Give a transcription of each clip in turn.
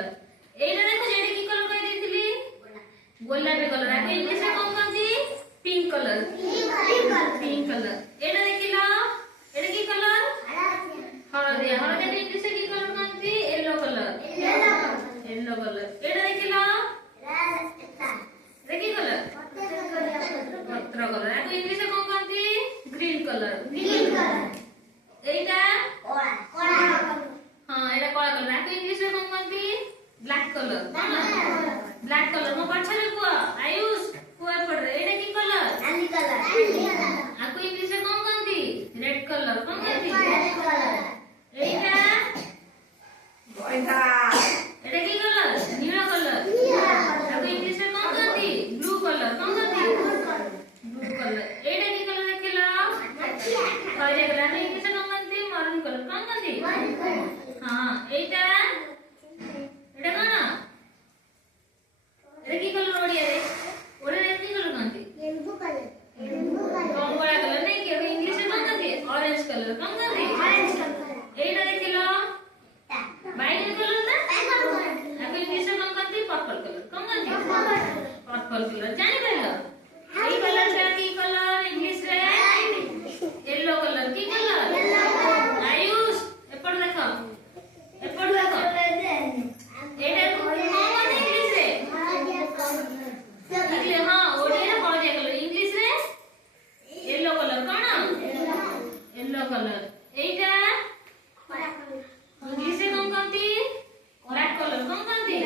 colour एटा देखो JD की colour कहि देथिली गोलापी कलर आको इंग्लिश रे कोन कोन छी पिंक कलर पिंक कलर एटा देखिला एटा की कलर हळदिया हळदिया इंग्लिश रे की कलर कोन छी येलो कलर येलो कलर एटा देखिला देखी कलर पत्र कलर आको इंग्लिश रे कोन कोन छी ग्रीन कलर एटा कोला हां एटा कोला कलर आको इंग्लिश रे कोन कोन छी ब्लैक कलर ब्लैक कलर मो पछरे को आयुष को पड़ रे एटा की कलर नाली कलर आको इंग्लिश रे कोन कोन छी रेड कलर कोन कोन छी रेड कलर एटा गोइठा एटा की कलर नीला कलर आको इंग्लिश रे कोन कोन छी ब्लू कलर कोन कोन छी ब्लू कलर एटा की कलर देखिला कहे कलर आको इंग्लिश रे कोन कोन छी मरून कलर कोन कोन छी हां एटा एटा कोन एटा की कलर ओडिया रे ओडिया रे की कलर कोन छी लेम्बू कलर कमला कलर नहीं के इंग्लिश में कोन कोन छी ऑरेंज कलर कोन कोन छी ऑरेंज कलर एटा देखिलो बैंगनी कलर ना आको इंग्लिश में कोन कोन छी पर्पल कलर कोन कोन छी पर्पल कलर जानि पाइलो ई कलर रे की कलर इंग्लिश रे येलो कलर की कलर आयुष एपड़ देखो एटा कोन कोन इंग्लिश रे इंग्लिश हां ओडिया हळदिया कलर इंग्लिश रे येलो कलर कोन येलो कलर एटा इंग्लिश रे कोन कोन छी ब्लैक कलर कोन कोन छी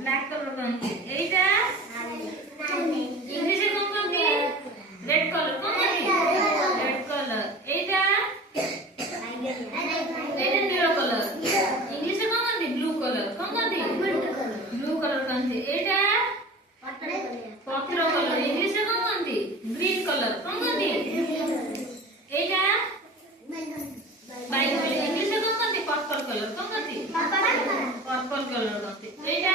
ब्लैक कलर कोन छी एटा इंग्लिश रे कोन कोन छी रेड कलर कोन कोन छी रेड कलर एटा एटा नीला कलर इंग्लिश रे कोन कोन छी ब्लू कलर कोन कोन छी ब्लू कलर कोन छी एटा पत्र कलर इंग्लिश रे कोन कोन छी ग्रीन कलर कोन कोन छी एटा बैंगनी इंग्लिश रे कोन कोन छी पर्पल कलर कोन कोन छी पर्पल कलर कोन छी एटा